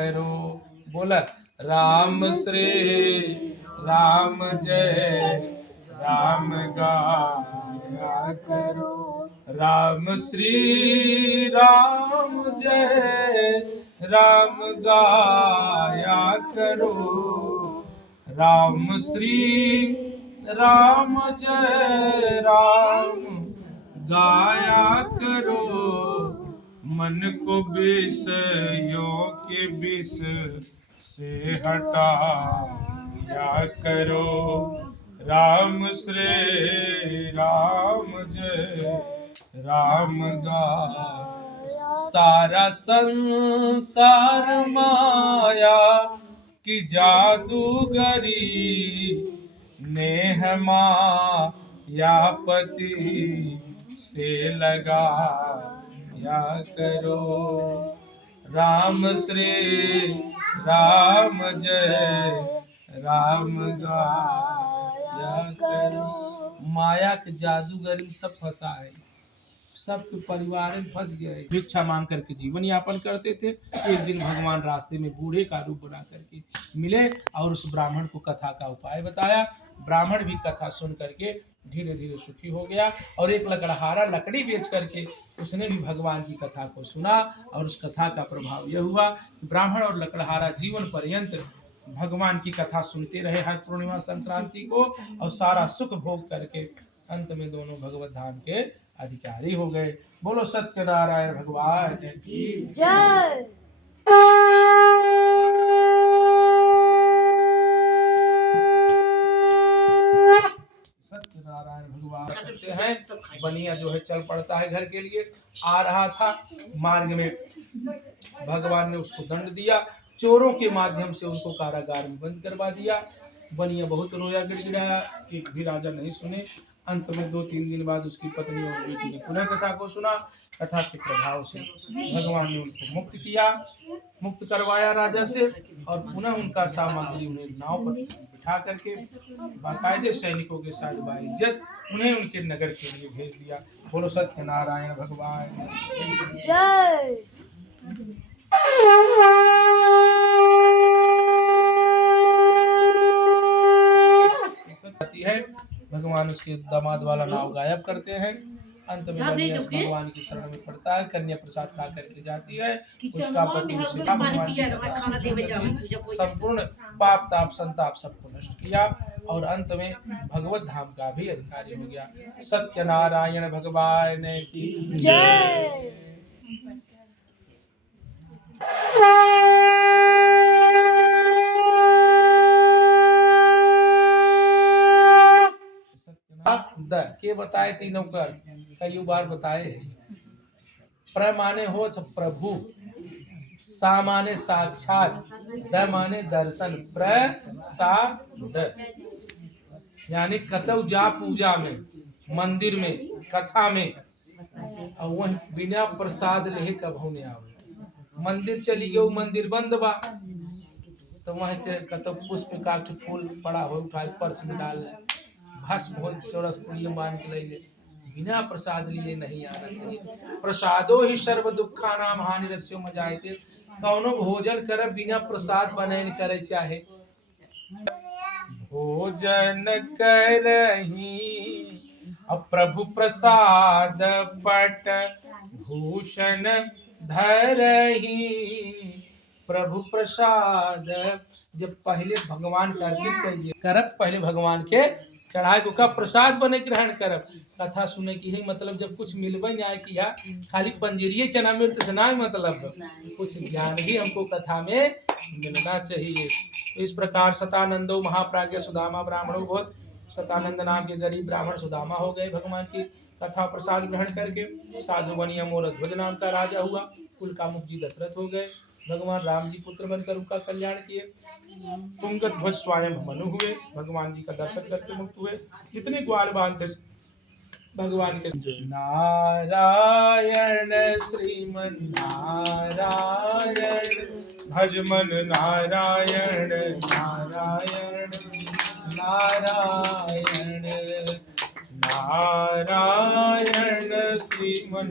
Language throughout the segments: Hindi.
करो। बोला राम श्री राम जय राम गाया करो। राम श्री राम जय राम गाया करो। राम श्री राम जय राम गाया करो। मन को विषयों के विष से हटाया करो। राम श्री राम जय राम गाया। सारा संसार माया की जादूगरी नेह माया पति से लगा या करो। राम श्री राम जय राम गाया करो। माया के जादूगर सब फंसा है, सबके परिवार में फंस गए। भिक्षा मांग करके जीवन यापन करते थे। एक दिन भगवान रास्ते में बूढ़े का रूप बना करके मिले और उस ब्राह्मण को कथा का उपाय बताया। ब्राह्मण भी कथा सुन करके धीरे धीरे सुखी हो गया और एक लकड़हारा लकड़ी बेच करके उसने भी भगवान की कथा को सुना और उस कथा का प्रभाव यह हुआ कि ब्राह्मण और लकड़हारा जीवन पर्यंत भगवान की कथा सुनते रहे हर पूर्णिमा संक्रांति को और सारा सुख भोग करके अंत में दोनों भगवत धाम के अधिकारी हो गए। बोलो सत्यनारायण भगवान की जय। सत्यनारायण भगवान कहते हैं। बनिया जो है चल पड़ता है घर के लिए। आ रहा था, मार्ग में भगवान ने उसको दंड दिया। चोरों के माध्यम से उनको कारागार में बंद करवा दिया। बनिया बहुत रोया, गिड़गिड़ाया, एक भी राजा नहीं सुने। अंत में 2-3 दिन बाद उसकी पत्नी और बेटी ने पुनः कथा को सुना। कथा के प्रभाव से भगवान ने उनको मुक्त किया, मुक्त करवाया राजा से और पुनः उनका सामग्री उन्हें नाव पर बिठा करके बाकायदे सैनिकों के साथ बाइज्जत उन्हें उनके नगर के लिए भेज दिया। बोलो सत्यनारायण भगवान जय। है भगवान उसके दामाद वाला नाव गायब करते हैं। अंत में भगवान की शरण में पड़ता है, कन्या प्रसाद खा करके जाती है। उसका पति उसे संपूर्ण पाप ताप संताप सबको नष्ट किया और अंत में भगवत धाम का भी अधिकारी हो गया। सत्यनारायण भगवान की जय। के बताए तीनों का कई बार बताए। प्र माने हो प्रभु, सा माने साक्षात, द माने दर्शन, प्रसाद यानी कतौ जा पूजा में, मंदिर में, कथा में और वह बिना प्रसाद ले कभू नहीं आवे। मंदिर चली गई, मंदिर बंद बा तो वह कतौ पुष्प काठ फूल पड़ा हो उठा पर्स में डाल ले, भस्म हो चौरस पुड़िया मान के ले, बिना प्रसाद लिए नहीं आना चाहिए। प्रसादो ही सर्व दुखा नाम हानि रस्यो मजायते। कौनो भोजन कर बिना प्रसाद बने न करे चाहे। भोजन करही प्रभु प्रसाद पट भूषण धरही। प्रभु प्रसाद जब पहले भगवान का अर्पित करिए करब, पहले भगवान के चढ़ाए को का प्रसाद बने ग्रहण करब। कथा सुने की ही मतलब जब कुछ मिलबे ना किया खाली पंजीरिए चना मृत से ना मतलब कुछ ज्ञान भी हमको कथा में मिलना चाहिए। तो इस प्रकार सतानंदो महाप्राज्ञ सुदामा ब्राह्मणों बहुत। सतानंद नाम के गरीब ब्राह्मण सुदामा हो गए भगवान की कथा प्रसाद ग्रहण करके। साधु बनिया मोरध्वज नाम का राजा हुआ। कुल का मुख जी दशरथ हो गए। भगवान राम जी पुत्र बनकर उनका कल्याण किए। तुंगत ध्वज स्वयं मनु हुए, भगवान जी का दर्शन करके मुक्त हुए। जितने ग्वाल बाल थे भगवान के। नारायण श्रीमन नारायण भजमन नारायण नारायण नारायण नारायण श्रीमन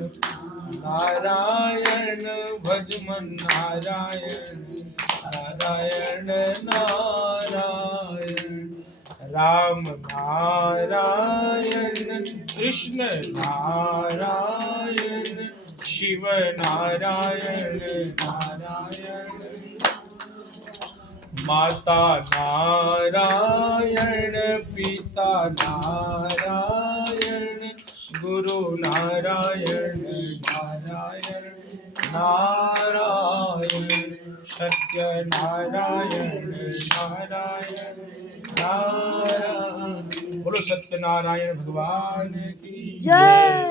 नारायण भज मन नारायण नारायण नारायण राम नारायण कृष्ण नारायण शिव नारायण नारायण माता नारायण पिता नारायण गुरु नारायण नारायण नारायण सत्य नारायण नारायण नारायण बोलो सत्य नारायण भगवान की जय।